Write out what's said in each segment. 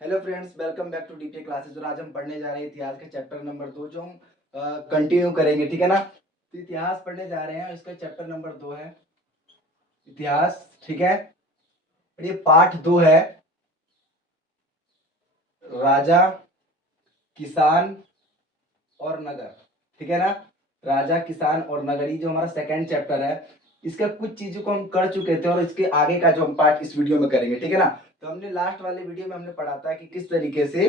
Hello friends, welcome back to DPA classes. और आज हम पढ़ने जा रहे हैं इतिहास का चैप्टर नंबर 2 जो हम कंटिन्यू करेंगे। ठीक है ना। तो इतिहास पढ़ने जा रहे हैं, इसका चैप्टर नंबर 2 है इतिहास। ठीक है। और ये पार्ट 2 है राजा, किसान और नगर। ठीक है ना। राजा, किसान और नगर, ये जो हमारा सेकंड चैप्टर है, इसका कुछ चीजों को हम कर चुके थे और इसके आगे का जो हम पार्ट इस वीडियो में करेंगे। ठीक है ना। तो हमने लास्ट वाले वीडियो में हमने पढ़ा था कि किस तरीके से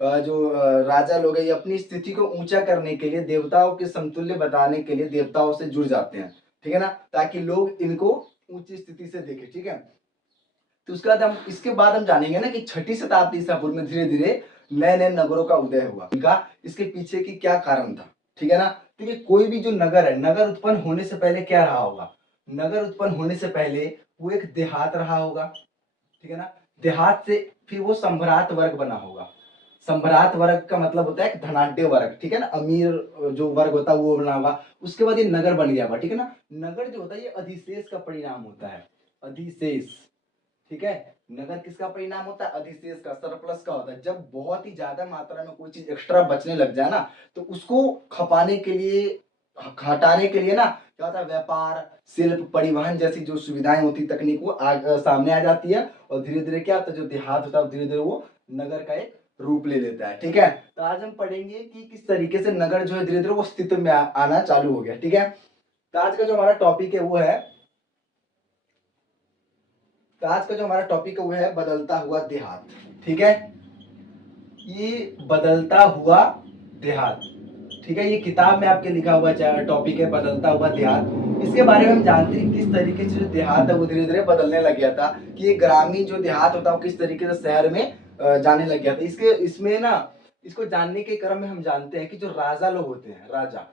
राजा लोग हैं, ये अपनी स्थिति को ऊंचा करने के लिए देवताओं के समतुल्य बताने के लिए देवताओं से जुड़ जाते हैं। ठीक है ना, ताकि लोग इनको ऊंची स्थिति से देखें। ठीक है। तो इसके बाद हम जानेंगे ना कि छठी शताब्दी ईसा पूर्व में धीरे धीरे नए नए नगरों का उदय हुआ, इनका इसके पीछे की क्या कारण था। ठीक है ना। देखिए, कोई भी जो नगर है, नगर उत्पन्न होने से पहले क्या रहा होगा? नगर उत्पन्न होने से पहले वो एक देहात रहा होगा। ठीक है ना। देहात से फिर वो सम्भ्रात वर्ग बना होगा। सम्भ्रात वर्ग का मतलब होता है धनाढ्य वर्ग। ठीक है ना। अमीर जो वर्ग होता है वो बना होगा। उसके बाद ये नगर बन गया होगा। ठीक है ना। नगर जो होता है ये अधिशेष का परिणाम होता है। अधिशेष। ठीक है। नगर किसका परिणाम होता है? अधिशेष का, सरप्लस का होता है। जब बहुत ही ज्यादा मात्रा में कोई चीज एक्स्ट्रा बचने लग जाए ना, तो उसको खपाने के लिए, हटाने के लिए ना क्या होता है, व्यापार, शिल्प, परिवहन जैसी जो सुविधाएं होती, तकनीक वो सामने आ जाती है। और धीरे धीरे क्या होता है, जो देहात होता है धीरे धीरे वो नगर का एक रूप ले लेता है। ठीक है। तो आज हम पढ़ेंगे कि किस तरीके से नगर जो है धीरे धीरे वो अस्तित्व में आना चालू हो गया। ठीक है। तो आज का जो हमारा टॉपिक है वो है, तो आज का जो हमारा टॉपिक है वो है बदलता हुआ देहात। ठीक है। ये बदलता हुआ देहात। ठीक है। ये किताब में आपके लिखा हुआ टॉपिक है, बदलता हुआ देहात। इसके बारे में हम जानते हैं किस तरीके से जो देहात है वो धीरे धीरे बदलने लग गया था, कि ये ग्रामीण जो देहात होता है वो किस तरीके से शहर में जाने लग गया था। इसमें ना, इसको जानने के क्रम में हम जानते हैं कि जो राजा लोग होते हैं, राजा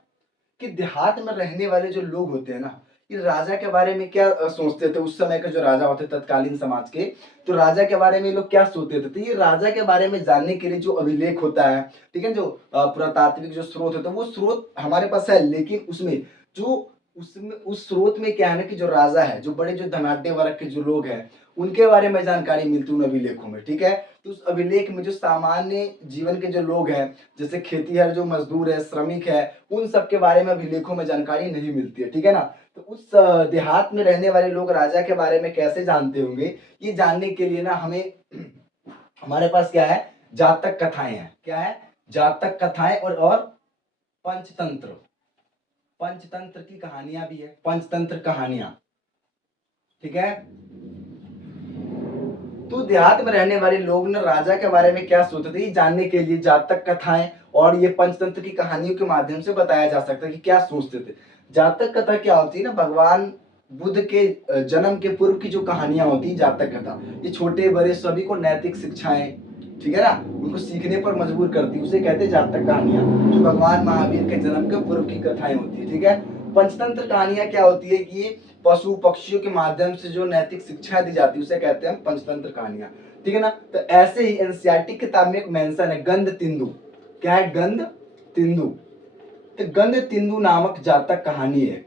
कि देहात में रहने वाले जो लोग होते हैं ना, ये राजा के बारे में क्या सोचते थे। उस समय के जो राजा होते तत्कालीन समाज के, तो राजा के बारे में लोग क्या सोचते थे। तो ये राजा के बारे में जानने के लिए जो अभिलेख होता है, ठीक है, जो पुरातात्विक जो स्रोत होता है, वो स्रोत हमारे पास है। लेकिन उसमें जो उसमें उस स्रोत में क्या है ना, कि जो राजा है, जो बड़े जो धनाढ्य वर्ग के जो लोग हैं, उनके बारे में जानकारी मिलती है उन अभिलेखों में। ठीक है। तो उस अभिलेख में जो सामान्य जीवन के जो लोग हैं, जैसे खेतीहर जो मजदूर है, श्रमिक है, उन सब के बारे में अभिलेखों में जानकारी नहीं मिलती है। ठीक है ना। तो उस देहात में रहने वाले लोग राजा के बारे में कैसे जानते होंगे, ये जानने के लिए ना हमें हमारे पास क्या है, जातक कथाएं हैं। क्या है? जातक कथाएं और पंचतंत्र। पंचतंत्र की कहानियां भी है, पंचतंत्र कहानियां। ठीक है। तो देहात में रहने वाले लोग ने राजा के बारे में क्या सोचते थे, ये जानने के लिए जातक कथाएं और ये पंचतंत्र की कहानियों के माध्यम से बताया जा सकता है कि क्या सोचते थे। जातक कथा क्या होती है ना, भगवान बुद्ध के जन्म के पूर्व की जो कहानियां होती है, जातक कथा, ये छोटे बड़े सभी को नैतिक शिक्षाएं, ठीक है ना, उनको सीखने पर मजबूर करती है, उसे कहते हैं जातक कहानियां, जो भगवान महावीर के जन्म के पूर्व की कथाएं होती है। ठीक है। पंचतंत्र कहानियां क्या होती है कि ये पशु पक्षियों के माध्यम से जो नैतिक शिक्षा दी जाती है उसे कहते हैं पंचतंत्र कहानियां। ठीक है ना। तो ऐसे ही एनसीईआरटी किताब में एक मेंशन है, गंध तिंदु। क्या है? गंध तिंदु। तो गंध तिंदु नामक जातक कहानी है,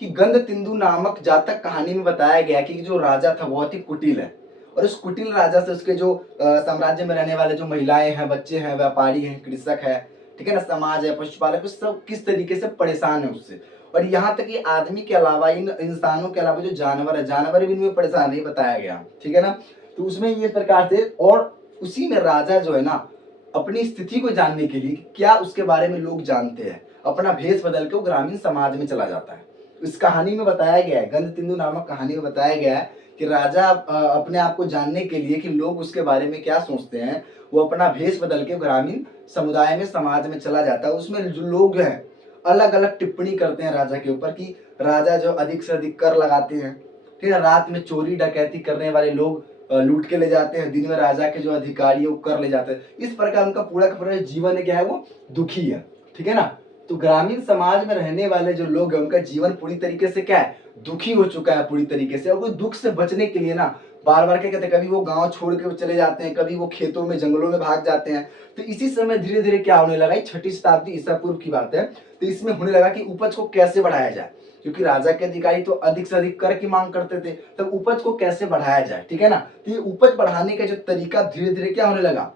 कि गंध तिंदु नामक जातक कहानी में बताया गया कि जो राजा था बहुत ही कुटिल है, और उस कुटिल राजा से उसके जो साम्राज्य में रहने वाले जो महिलाएं हैं, बच्चे हैं, व्यापारी हैं, कृषक है, ठीक है ना, समाज है, पशुपालक, सब किस तरीके से परेशान है उससे। और यहाँ तक कि आदमी के अलावा, इन इंसानों के अलावा जो जानवर है, जानवर भी इनमें परेशान नहीं बताया गया। ठीक है ना। तो उसमें ये प्रकार से, और उसी में राजा जो है ना, अपनी स्थिति को जानने के लिए क्या उसके बारे में लोग जानते हैं, अपना भेष बदल के वो ग्रामीण समाज में चला जाता है। इस कहानी में बताया गया है, गंध तिंदु नामक कहानी में बताया गया है कि राजा अपने आप को जानने के लिए कि लोग उसके बारे में क्या सोचते हैं, वो अपना भेष बदल के ग्रामीण समुदाय में, समाज में चला जाता है। उसमें जो लोग हैं अलग अलग टिप्पणी करते हैं राजा के ऊपर, कि राजा जो अधिक से अधिक कर लगाते हैं, ठीक है, रात में चोरी डकैती करने वाले लोग लूट के ले जाते हैं, दिन में राजा के जो अधिकारी है वो कर ले जाते हैं। इस प्रकार उनका पूरा का पूरा जीवन क्या है, वो दुखी है। ठीक है ना। तो ग्रामीण समाज में रहने वाले जो लोग हैं उनका जीवन पूरी तरीके से क्या है, दुखी हो चुका है पूरी तरीके से। और वो दुख से बचने के लिए ना बार बार क्या कहते हैं, कभी वो गांव छोड़ के चले जाते हैं, कभी वो खेतों में जंगलों में भाग जाते हैं। तो इसी समय धीरे धीरे क्या होने लगा, छठी शताब्दी ईसा पूर्व की बात है, तो इसमें होने लगा कि उपज को कैसे बढ़ाया जाए, क्योंकि राजा के अधिकारी तो अधिक से अधिक कर की मांग करते थे, तब उपज को कैसे बढ़ाया जाए, ठीक है ना। तो ये उपज बढ़ाने का जो तरीका धीरे धीरे क्या होने लगा,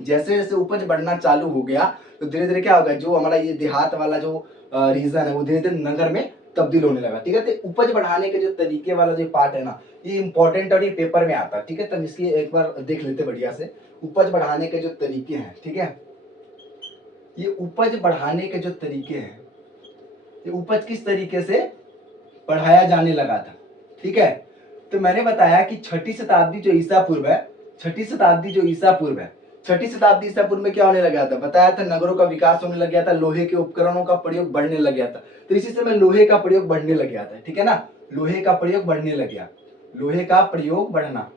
जैसे जैसे उपज बढ़ना चालू हो गया तो धीरे धीरे क्या होगा, जो हमारा ये देहात वाला जो रीजन है वो धीरे धीरे नगर में तब्दील होने लगा, ठीक है। तो उपज बढ़ाने के जो तरीके वाला जो पार्ट है ना, ये इंपॉर्टेंट और ये पेपर में आता है, ठीक है। तो इसलिए एक बार देख लेते बढ़िया से, उपज बढ़ाने के जो तरीके हैं, ठीक है। ये उपज बढ़ाने के जो तरीके हैं, ये उपज किस तरीके से बढ़ाया जाने लगा था, ठीक है। तो मैंने बताया कि छठी शताब्दी जो ईसा पूर्व है, छठी शताब्दी जो ईसा पूर्व है, छठी शताब्दी ईसा पूर्व में क्या होने लगा था, बताया था नगरों का विकास होने लग गया था, लोहे के उपकरणों का प्रयोग बढ़ने लग गया था। तो इसी समय लोहे का प्रयोग बढ़ने लग गया था, ठीक है ना, लोहे का प्रयोग बढ़ने लग गया, लोहे का प्रयोग बढ़ना,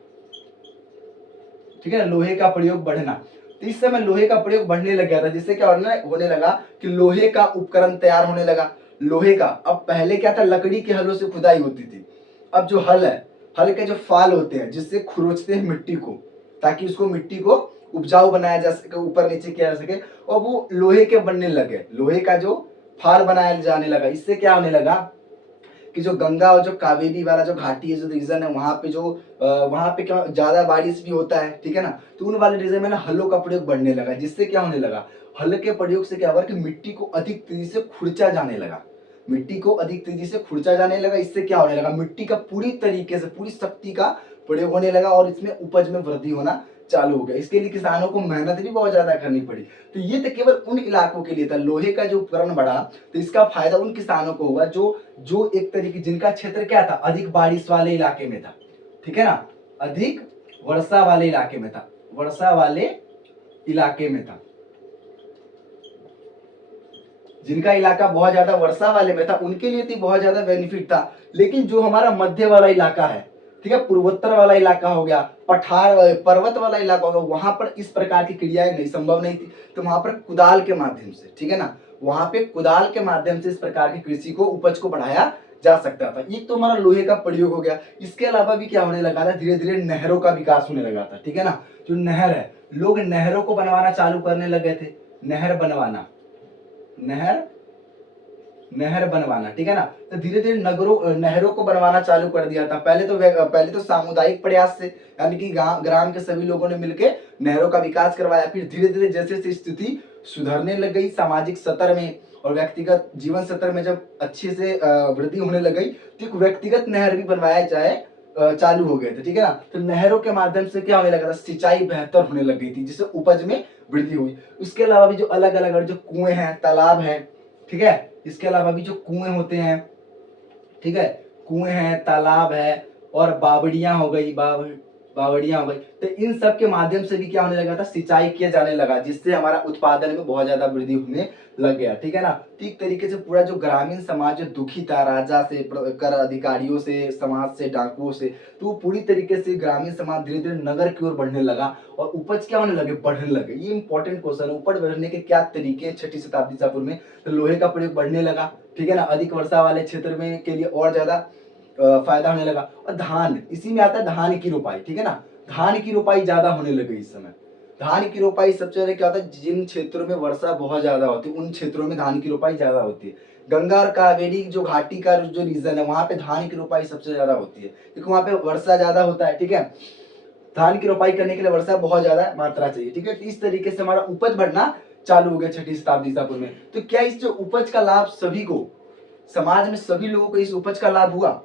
ठीक है ना, लोहे का प्रयोग बढ़ना। तो इस समय लोहे का प्रयोग बढ़ने लग गया था, जिससे क्या होने लगा कि लोहे का उपकरण तैयार होने लगा, लोहे का। अब पहले क्या था, लकड़ी के हलों से खुदाई होती थी, अब जो हल है, हल के जो फाल होते हैं जिससे खुरोचते हैं मिट्टी को, ताकि उसको मिट्टी को उपजाऊ बनाया जा सके, ऊपर नीचे किया जा सके, और वो लोहे के बनने लगे, लोहे का जो फाल बनाया जाने लगा। इससे क्या होने लगा कि जो गंगा और जो कावेरी वाला जो घाटी है, जो रीजन है, वहां पे जो वहां पे क्या ज्यादा बारिश भी होता है, ठीक है ना। तो उन वाले रीजन में ना हलों का प्रयोग बढ़ने लगा, जिससे क्या होने लगा, हल के प्रयोग से क्या हुआ कि मिट्टी को अधिक तेजी से खुरचा जाने लगा, मिट्टी को अधिक तेजी से खुरचा जाने लगा। इससे क्या होने लगा, मिट्टी का पूरी तरीके से पूरी शक्ति का प्रयोग होने लगा और इसमें उपज में वृद्धि होना चालू हो गया। इसके लिए किसानों को मेहनत भी बहुत ज्यादा करनी पड़ी। तो ये तो केवल उन इलाकों के लिए था, लोहे का जो उपकरण बढ़ा तो इसका फायदा उन किसानों को हुआ जो जो एक तरीके जिनका क्षेत्र क्या था, अधिक बारिश वाले इलाके में था, ठीक है ना, अधिक वर्षा वाले इलाके में था, वर्षा वाले इलाके में था, जिनका इलाका बहुत ज्यादा वर्षा वाले में था उनके लिए तो बहुत ज्यादा बेनिफिट था। लेकिन जो हमारा मध्य वाला इलाका है, ठीक है, पूर्वोत्तर वाला इलाका हो गया, पठार पर्वत वाला इलाका होगा, वहां पर इस प्रकार की क्रियाएं नहीं संभव नहीं थी। तो वहां पर कुदाल के माध्यम से, ठीक है ना, वहां पे कुदाल के माध्यम से इस प्रकार की कृषि को उपज को बढ़ाया जा सकता था। ये तो हमारा लोहे का प्रयोग हो गया। इसके अलावा भी क्या होने लगा था, धीरे धीरे नहरों का विकास होने लगा था, ठीक है ना। जो नहर है, लोग नहरों को बनवाना चालू करने लगे थे, नहर बनवाना, नहर नहर बनवाना, ठीक है ना। तो धीरे धीरे नहरों को बनवाना चालू कर दिया था। पहले तो सामुदायिक प्रयास से, यानी कि ग्राम के सभी लोगों ने मिलकर नहरों का विकास करवाया। फिर धीरे धीरे जैसे जैसे स्थिति सुधरने लग गई सामाजिक स्तर में और व्यक्तिगत जीवन स्तर में, जब अच्छे से वृद्धि होने लग गई, तो एक व्यक्तिगत नहर भी बनवाया जाए चालू हो गए थे, ठीक है ना। तो नहरों के माध्यम से क्या होने लगा था, सिंचाई बेहतर होने लग गई थी, जिससे उपज में वृद्धि हुई। उसके अलावा भी जो अलग अलग जो कुएं हैं, तालाब हैं, ठीक है, इसके अलावा भी जो कुएं होते हैं, ठीक है, कुएं हैं, तालाब है और बावड़ियां हो गई, बावड़ियां हो गई। तो इन सब के माध्यम से भी क्या होने लगा था, सिंचाई किया जाने लगा, जिससे हमारा उत्पादन में बहुत ज्यादा वृद्धि होने लग गया, ठीक है ना। तो एक तरीके से पूरा जो ग्रामीण समाज जो दुखी था राजा से, कर अधिकारियों से, समाज से, डाकुओं से, तो वो पूरी तरीके से ग्रामीण समाज धीरे धीरे नगर की ओर बढ़ने लगा और उपज क्या होने लगे, बढ़ने लगे। ये इंपॉर्टेंट क्वेश्चन, उपज बढ़ने के क्या तरीके छठी शताब्दी ईसा पूर्व में। तो लोहे का प्रयोग बढ़ने लगा, ठीक है ना, अधिक वर्षा वाले क्षेत्र में के लिए और ज्यादा फायदा होने लगा। और धान, इसी में आता है धान की रोपाई, ठीक है ना, धान की रोपाई ज्यादा होने लगी इस समय। धान की रोपाई सबसे ज्यादा क्या होता है, जिन क्षेत्रों में वर्षा बहुत ज्यादा होती है उन क्षेत्रों में धान की रोपाई ज्यादा होती है। गंगा और कावेरी जो घाटी का जो रीजन है, वहां पे धान की रोपाई सबसे ज्यादा होती है, क्योंकि वहां पे वर्षा ज्यादा होता है, ठीक है। धान की रोपाई करने के लिए वर्षा बहुत ज्यादा मात्रा चाहिए, ठीक है। तो इस तरीके से हमारा उपज बढ़ना चालू हो गया छठी शताब्दी ईसा पूर्व में। तो क्या इस जो उपज का लाभ सभी को, समाज में सभी लोगों को इस उपज का लाभ हुआ?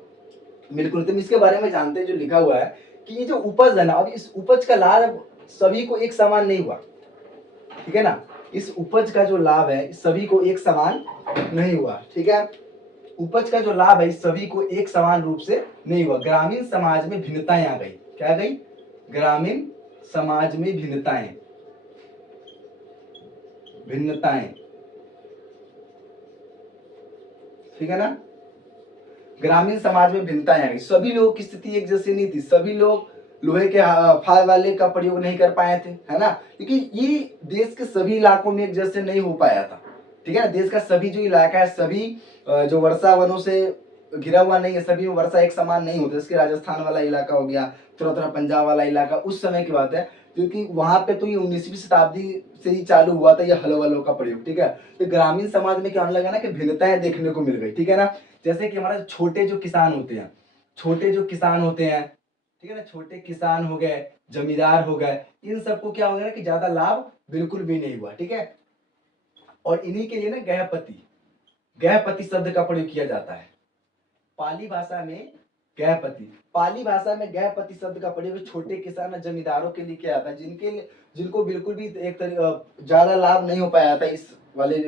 बिल्कुल। तो इसके बारे में जानते हैं, जो लिखा हुआ है कि ये जो उपज है ना, अब इस उपज का लाभ सभी को एक समान नहीं हुआ, ठीक है ना। इस उपज का जो लाभ है सभी को एक समान नहीं हुआ, ठीक है। उपज का जो लाभ है सभी को एक समान रूप से नहीं हुआ। ग्रामीण समाज में भिन्नताएं आ गई। क्या आ गई? ग्रामीण समाज में भिन्नताएं, भिन्नताएं, ठीक है ना। ग्रामीण समाज में भिन्नताएं आ गई। सभी लोगों की स्थिति एक जैसी नहीं थी, सभी लोग लोहे के फाल वाले का प्रयोग नहीं कर पाए थे, है ना, क्योंकि ये देश के सभी इलाकों में एक जैसे नहीं हो पाया था, ठीक है ना। देश का सभी जो इलाका है, सभी जो वर्षा वनों से घिरा हुआ नहीं है, सभी में वर्षा एक समान नहीं होती। इसके राजस्थान वाला इलाका हो गया, थोड़ा थोड़ा पंजाब वाला इलाका, उस समय की बात है, क्योंकि वहां पे तो ये 19वीं शताब्दी से ही चालू हुआ था ये हल वलों का प्रयोग, ठीक है। तो ग्रामीण समाज में क्या होने लगा ना कि भिन्नताएं देखने को मिल गई, ठीक है ना। जैसे कि हमारे छोटे जो किसान होते हैं, छोटे जो किसान होते हैं, ठीक है ना, छोटे किसान हो गए, जमींदार हो गए, इन सबको क्या हो गया कि ज्यादा लाभ बिल्कुल भी नहीं हुआ, ठीक है। और इन्हीं के लिए ना गृहपति शब्द का प्रयोग किया जाता है पाली भाषा में। गृहपति, पाली भाषा में गृहपति शब्द का प्रयोग छोटे किसान और जमींदारों के लिए किया जाता है, जिनको बिल्कुल भी एक ज्यादा लाभ नहीं हो पाया था इस वाले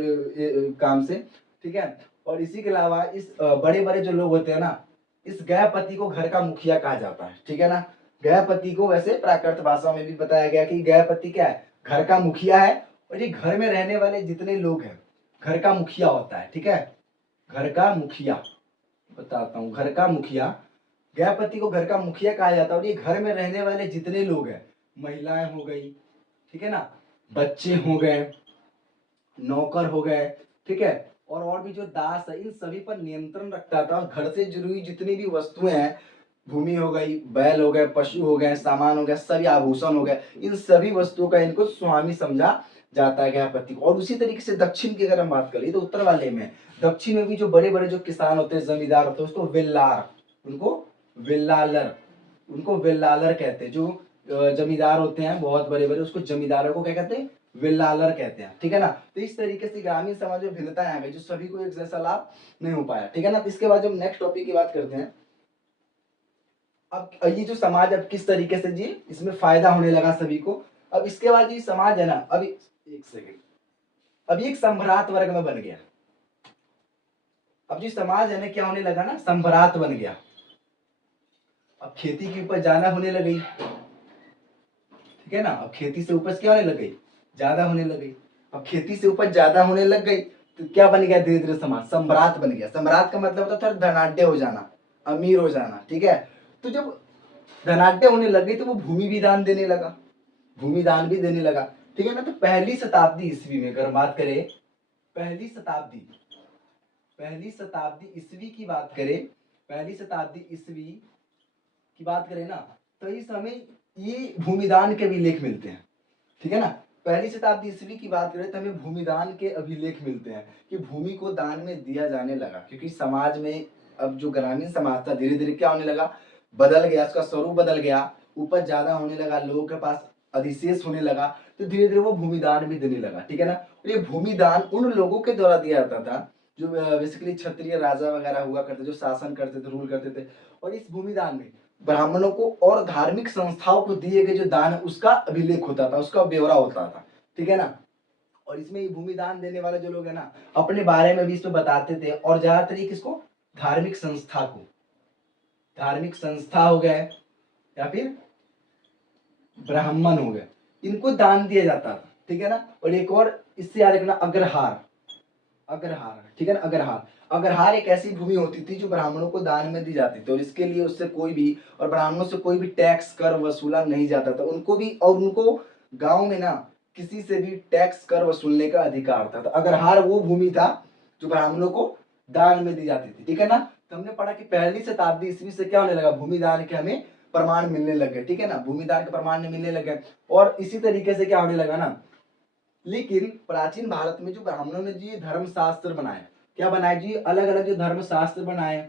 काम से, ठीक है। और इसी के अलावा इस बड़े बड़े जो लोग होते हैं ना, इस गृहपति को घर का मुखिया कहा जाता है, ठीक है ना। गृहपति को वैसे प्राकृत भाषा में भी बताया गया कि गृहपति क्या है, घर का मुखिया है। और ये घर में रहने वाले जितने लोग हैं, घर का मुखिया होता है, ठीक है। घर का मुखिया बताता हूँ, घर का मुखिया, गृहपति को घर का मुखिया कहा जाता है। और ये घर में रहने वाले जितने लोग हैं, महिलाएं हो गई, ठीक है ना, बच्चे हो गए, नौकर हो गए, ठीक है, और भी जो दास है, इन सभी पर नियंत्रण रखता था। और घर से जुड़ी हुई जितनी भी वस्तुएं हैं, भूमि हो गई, बैल हो गए, पशु हो गए, सामान हो गया, सभी आभूषण हो गए, इन सभी वस्तुओं का इनको स्वामी समझा जाता है गृहपति को। और उसी तरीके से दक्षिण की अगर हम बात करें तो उत्तर वाले में, दक्षिण में भी जो बड़े बड़े जो किसान होते हैं, जमींदार होते हैं, उसको विल्लार, उनको विल्लालर, उनको विल्लालर कहते हैं। जो जमींदार होते हैं बहुत बड़े बड़े, उसको जमींदारों को क्या कहते हैं, विल्लालर कहते हैं, ठीक है ना। तो इस तरीके से ग्रामीण समाज में भिन्नताएं आ गई, जो सभी को एक जैसा लाभ नहीं हो पाया, ठीक है ना। तो इसके बाद जब नेक्स्ट टॉपिक की बात करते हैं, अब ये जो समाज अब किस तरीके से जी इसमें फायदा होने लगा सभी को। अब इसके बाद ये समाज है ना, अभी एक सेकेंड, अब एक संभ्रात वर्ग में बन गया। अब जो समाज है ना क्या होने लगा ना, संभ्रात बन गया। अब खेती की उपज ज्यादा होने लगी, ठीक है ना। अब खेती से उपज क्या होने लग गई, ज्यादा होने लग गई। अब खेती से उपज ज्यादा होने लग गई तो क्या बन गया, धीरे धीरे समाज सम्राट बन गया। सम्राट का मतलब होता था धनाढ्य हो जाना, अमीर हो जाना, ठीक है। तो जब धनाढ्य होने लग गई तो वो भूमि भी दान देने लगा, भूमि दान भी देने लगा, ठीक है ना। तो पहली शताब्दी ईस्वी में अगर बात करें, पहली शताब्दी ईस्वी की बात करें, पहली शताब्दी ईस्वी की बात करें ना, तो इस समय ये भूमिदान के अभिलेख मिलते हैं, ठीक है ना। पहली शताब्दी ईस्वी की बात करें तो हमें भूमिदान के अभिलेख मिलते हैं कि भूमि को दान में दिया जाने लगा, क्योंकि समाज में अब जो ग्रामीण समाज था धीरे धीरे क्या होने लगा, बदल गया, उसका स्वरूप बदल गया, उपज ज्यादा होने लगा, लोगों के पास अधिशेष होने लगा, तो धीरे धीरे वो भूमिदान भी देने लगा, ठीक है ना। और ये भूमिदान उन लोगों के द्वारा दिया जाता था जो बेसिकली क्षत्रिय राजा वगैरह हुआ करते, जो शासन करते थे, रूल करते थे। और इस भूमिदान में ब्राह्मणों को और धार्मिक संस्थाओं को दिए गए जो दान है उसका अभिलेख होता था, उसका ब्यौरा होता था, ठीक है ना। और इसमें भूमि दान देने वाले जो लोग है ना, अपने बारे में भी इसमें बताते थे। और ज्यादातर ये किसको, धार्मिक संस्था को, धार्मिक संस्था हो गए या फिर ब्राह्मण हो गए, इनको दान दिया जाता था, ठीक है ना। और एक और इससे याद रखना, अग्रहार, अग्रहार, ठीक है ना। अग्रहार, अग्रहार एक ऐसी भूमि होती थी जो ब्राह्मणों को दान में दी जाती थी, और इसके लिए उससे कोई भी, और ब्राह्मणों से कोई भी टैक्स कर वसूला नहीं जाता था, उनको भी, और उनको गांव में ना किसी से भी टैक्स कर वसूलने का अधिकार था। तो अग्रहार वो भूमि था जो ब्राह्मणों को दान में दी जाती थी, ठीक है ना। तो हमने पढ़ा कि पहली शताब्दी ईस्वी से क्या होने लगा, भूमि दान के हमें प्रमाण मिलने लगे, ठीक है ना, भूमि दान के प्रमाण मिलने लगे। और इसी तरीके से क्या होने लगा ना, लेकिन प्राचीन भारत में जो ब्राह्मणों ने जी धर्मशास्त्र बनाए, क्या बनाए जी, अलग अलग जो धर्मशास्त्र बनाए,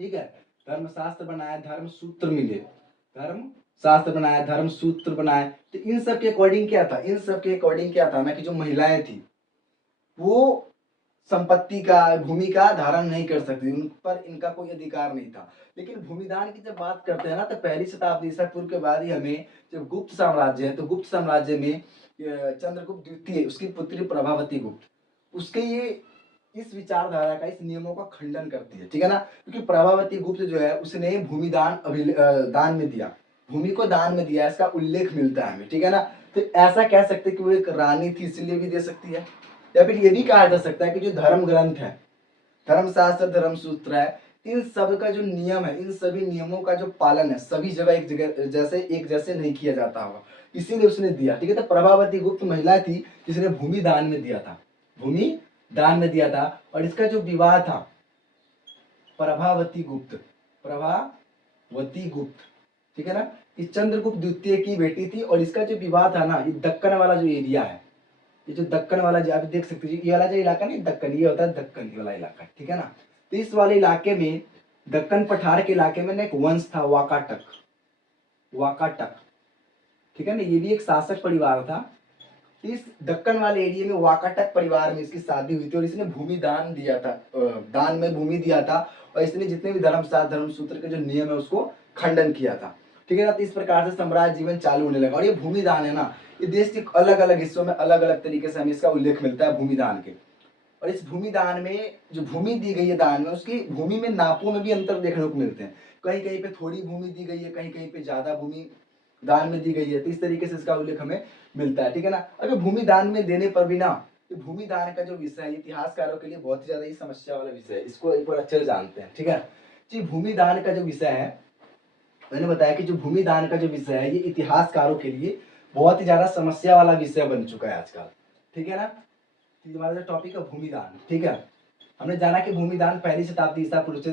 ठीक है, धर्मशास्त्र बनाए, धर्म सूत्र मिले, धर्म शास्त्र बनाया, धर्म सूत्र बनाए। तो इन सब के अकॉर्डिंग क्या था, इन सब के अकॉर्डिंग क्या था ना कि जो महिलाएं थी वो संपत्ति का, भूमि का धारण नहीं कर सकती, उन पर इनका कोई अधिकार नहीं था। लेकिन भूमिदान की जब बात करते हैं ना, तो पहली शताब्दी ईसा पूर्व के बाद ही हमें, जब गुप्त साम्राज्य है तो गुप्त साम्राज्य में चंद्रगुप्त द्वितीय, उसकी पुत्री प्रभावती गुप्त, उसके ये इस विचारधारा का, इस नियमों का खंडन करती है, ठीक है ना। क्योंकि प्रभावती गुप्त जो है उसने भूमिदान दान में दिया, भूमि को दान में दिया, इसका उल्लेख मिलता है हमें, ठीक है ना। तो ऐसा कह सकते कि वो एक रानी थी इसलिए भी दे सकती है, या फिर ये भी कहा जा सकता है कि जो धर्म ग्रंथ है, धर्मशास्त्र, धर्म सूत्र है, इन सब का जो नियम है, इन सभी नियमों का जो पालन है सभी जगह एक जैसे नहीं किया जाता होगा, इसीलिए उसने दिया, ठीक है। तो प्रभावती गुप्त महिला थी जिसने भूमि दान में दिया था, भूमि दान में दिया था। और इसका जो विवाह था, प्रभावती गुप्त, प्रभावती गुप्त, ठीक है ना, ये चंद्रगुप्त द्वितीय की बेटी थी। और इसका जो विवाह था ना, ये दक्कन वाला जो एरिया है, ये जो दक्कन वाला, जो आप देख सकते हैं, ये वाला जो इलाका नहीं दक्कन, ये होता है दक्कन वाला इलाका, ठीक है ना। तो इस वाले इलाके में, दक्कन पठार के इलाके में ना एक वंश था, वाकाटक। वाकाटक, ठीक है ना, ये भी एक शासक परिवार था। इस दक्कन वाले एरिया में वाकाटक परिवार में इसकी शादी हुई थी और इसने भूमि दान दिया था, दान में भूमि दिया था, और इसने जितने भी धर्मशास्त्र धर्मसूत्र के जो नियम है उसको खंडन किया था, ठीक है ना। तो इस प्रकार से साम्राज्य जीवन चालू होने लगा। और ये भूमि दान है ना, ये देश के अलग अलग हिस्सों में अलग अलग तरीके से हमें इसका उल्लेख मिलता है भूमि दान के। और इस भूमि दान में जो भूमि दी गई है दान में, उसकी भूमि में नापों में भी अंतर देखने को मिलते हैं। कहीं कहीं पे थोड़ी भूमि दी गई है, कहीं कहीं पे ज्यादा भूमि दान में दी गई है। तो इस तरीके से इसका उल्लेख हमें मिलता है, ठीक है ना। अगर भूमि दान में देने पर भी ना, तो भूमि दान का जो विषय है इतिहासकारों के लिए बहुत ही ज्यादा ही समस्या वाला विषय है। इसको एक बार अच्छे से जानते हैं, ठीक है जी। भूमि दान का जो विषय है, मैंने बताया कि जो भूमि दान का जो विषय है ये इतिहासकारों के लिए बहुत ही ज्यादा समस्या वाला विषय बन चुका है आजकल, ठीक है ना। तो हमारा जो टॉपिक है भूमि दान, ठीक है। हमने जाना कि भूमि दान पहली शताब्दी ईसा पूर्व से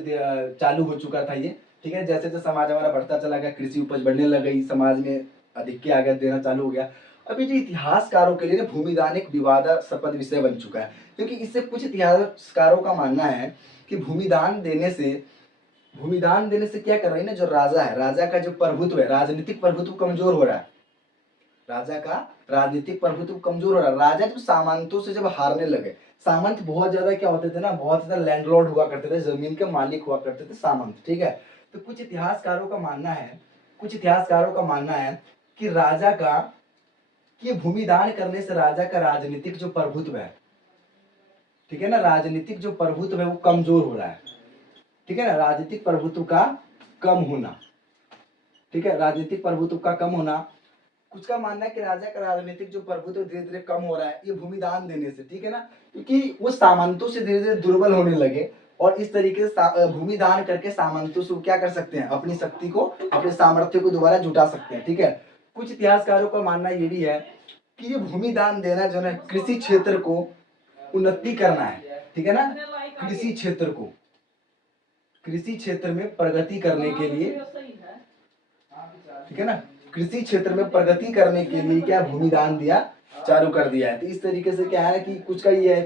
चालू हो चुका था ये, ठीक है। जैसे जैसे समाज हमारा बढ़ता चला गया, कृषि उपज बढ़ने लग गई, समाज में अधिक आ गया, देना चालू हो गया। अभी जो इतिहासकारों के लिए भूमि दान एक विवादास्पद विषय बन चुका है, क्योंकि इससे कुछ इतिहासकारों का मानना है कि भूमि दान देने से क्या कर रही है ना, जो राजा है, राजा का जो प्रभुत्व है, राजनीतिक प्रभुत्व कमजोर हो रहा है। राजा का राजनीतिक प्रभुत्व कमजोर हो रहा है। राजा जब सामंतों से जब हारने लगे, सामंत बहुत ज्यादा क्या होते थे ना, बहुत ज्यादा लैंडलॉर्ड हुआ करते थे, जमीन के मालिक हुआ करते थे सामंत, ठीक है। तो कुछ इतिहासकारों का मानना है कि राजा का, कि भूमि दान करने से राजा का राजनीतिक जो प्रभुत्व है, ठीक है ना, राजनीतिक जो प्रभुत्व है वो कमजोर हो रहा है, ठीक है ना। राजनीतिक प्रभुत्व का कम होना, ठीक है, राजनीतिक प्रभुत्व का कम होना। कुछ का मानना है कि राजा का राजनीतिक जो प्रभुत्व धीरे धीरे कम हो रहा है ये भूमि दान देने से, ठीक है ना, क्योंकि वो सामंतों से धीरे धीरे दुर्बल होने लगे। और इस तरीके से भूमि दान करके सामंतों से क्या कर सकते हैं, अपनी शक्ति को, अपने सामर्थ्य को दोबारा जुटा सकते हैं, ठीक है। कुछ इतिहासकारों का मानना ये भी है कि ये भूमि दान देना जो है कृषि क्षेत्र को उन्नति करना है, ठीक है ना। कृषि क्षेत्र में प्रगति करने के लिए, ठीक है ना, कृषि क्षेत्र में प्रगति करने के लिए क्या भूमि दान दिया चालू कर दिया है। तो इस तरीके से क्या है कि कुछ का ये है,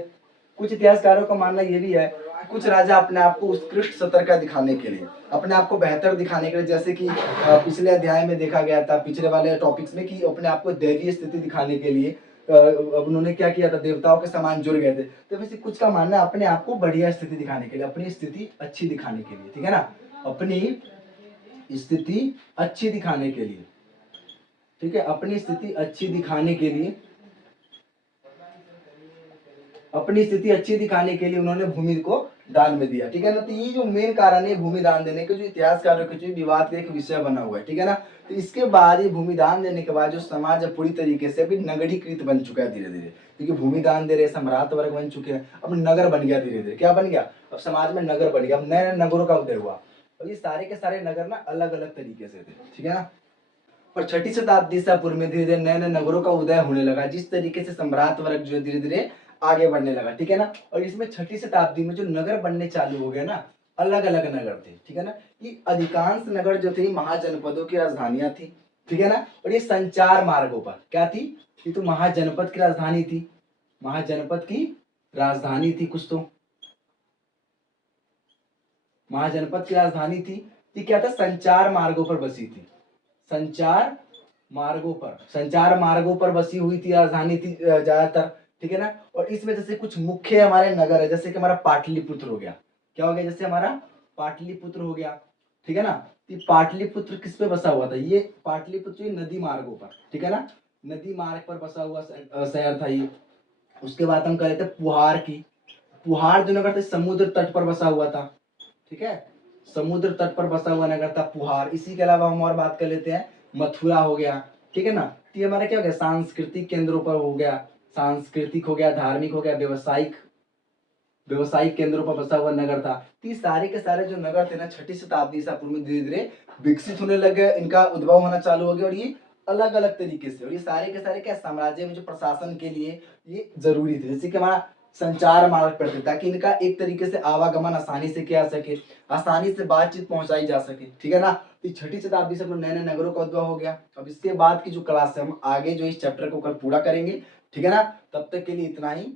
कुछ इतिहासकारों का मानना ये भी है कि कुछ राजा अपने आप को उत्कृष्ट सतर्कता दिखाने के लिए, अपने आप को बेहतर दिखाने के लिए, जैसे कि पिछले अध्याय में देखा गया था, पिछले वाले टॉपिक्स में, कि अपने आप को दैवीय स्थिति दिखाने के लिए अब उन्होंने क्या किया था, देवताओं के समान जुड़ गए थे। तो वैसे कुछ का मानना है अपने आप को बढ़िया स्थिति दिखाने के लिए, अपनी स्थिति अच्छी दिखाने के लिए, ठीक है ना, अपनी स्थिति अच्छी दिखाने के लिए, ठीक है, अपनी स्थिति अच्छी दिखाने के लिए, अपनी स्थिति अच्छी दिखाने के लिए उन्होंने भूमि को दान में दिया, ठीक है ना। तो ये जो मेन कारण है भूमि दान देने के, जो इतिहासकारों के जो विवाद का एक विषय बना हुआ है, ठीक है ना। तो इसके बाद ये भूमि दान देने के बाद जो समाज है पूरी तरीके से अभी नगरीकृत बन चुका है धीरे धीरे, क्योंकि भूमि दान दे रहे सम्राट वर्ग बन चुके हैं, अब नगर बन गया धीरे धीरे। क्या बन गया, अब समाज में नगर बन गया, अब नए नए नगरों का उदय हुआ। और ये सारे के सारे नगर ना अलग अलग तरीके से थे, ठीक है ना। और छठी शताब्दी ईसा पूर्व में धीरे धीरे नए नए नगरों का उदय होने लगा, जिस तरीके से सम्राट वर्ग जो है धीरे धीरे आगे बढ़ने लगा, ठीक है ना। और इसमें छठी शताब्दी में जो नगर बनने चालू हो गए ना, अलग अलग नगर थे, ठीक है ना। ये अधिकांश नगर जो थे महाजनपदों की राजधानियां थी, ठीक है ना। और ये संचार मार्गों पर क्या थी, ये तो महाजनपद की राजधानी थी, महाजनपद की राजधानी थी, कुछ तो महाजनपद की राजधानी थी। ये क्या था, संचार मार्गों पर बसी थी, संचार मार्गों पर बसी हुई थी, राजधानी थी ज्यादातर, ठीक है ना। और इसमें जैसे कुछ मुख्य हमारे नगर है, जैसे कि हमारा पाटलिपुत्र हो गया, क्या हो गया, जैसे हमारा पाटलिपुत्र हो गया, ठीक है ना। ये पाटलिपुत्र किस पे बसा हुआ था, ये पाटलिपुत्र नदी मार्गों पर, ठीक है ना, नदी मार्ग पर बसा हुआ शहर था ये। उसके बाद हम कह रहे थे पुहार की, पुहार जो नगर था समुद्र तट पर बसा हुआ था, ठीक है, समुद्र तट पर बसा हुआ नगर था पुहार। इसी के अलावा हम और बात कर लेते हैं, मथुरा हो गया, ठीक है ना। तो ये हमारा क्या हो गया, सांस्कृतिक केंद्रों पर हो गया, सांस्कृतिक हो गया, धार्मिक हो गया, व्यवसायिक केंद्रों पर बसा हुआ नगर था। तो ये सारे के सारे जो नगर थे ना छठी शताब्दी ईसा पूर्व में धीरे धीरे विकसित होने लगे, इनका उद्भव होना चालू हो गया। और ये अलग अलग तरीके से, और ये सारे के सारे क्या साम्राज्य में जो प्रशासन के लिए ये जरूरी थे, जैसे कि हमारा संचार मार्ग पर थे, ताकि इनका एक तरीके से आवागमन आसानी से किया सके, आसानी से बातचीत पहुंचाई जा सके, ठीक है ना। तो छठी शताब्दी से नए नए नगरों का उद्भव हो गया। अब इसके बाद की जो क्लास है हम आगे जो इस चैप्टर को कल पूरा करेंगे, ठीक है ना। तब तक के लिए इतना ही।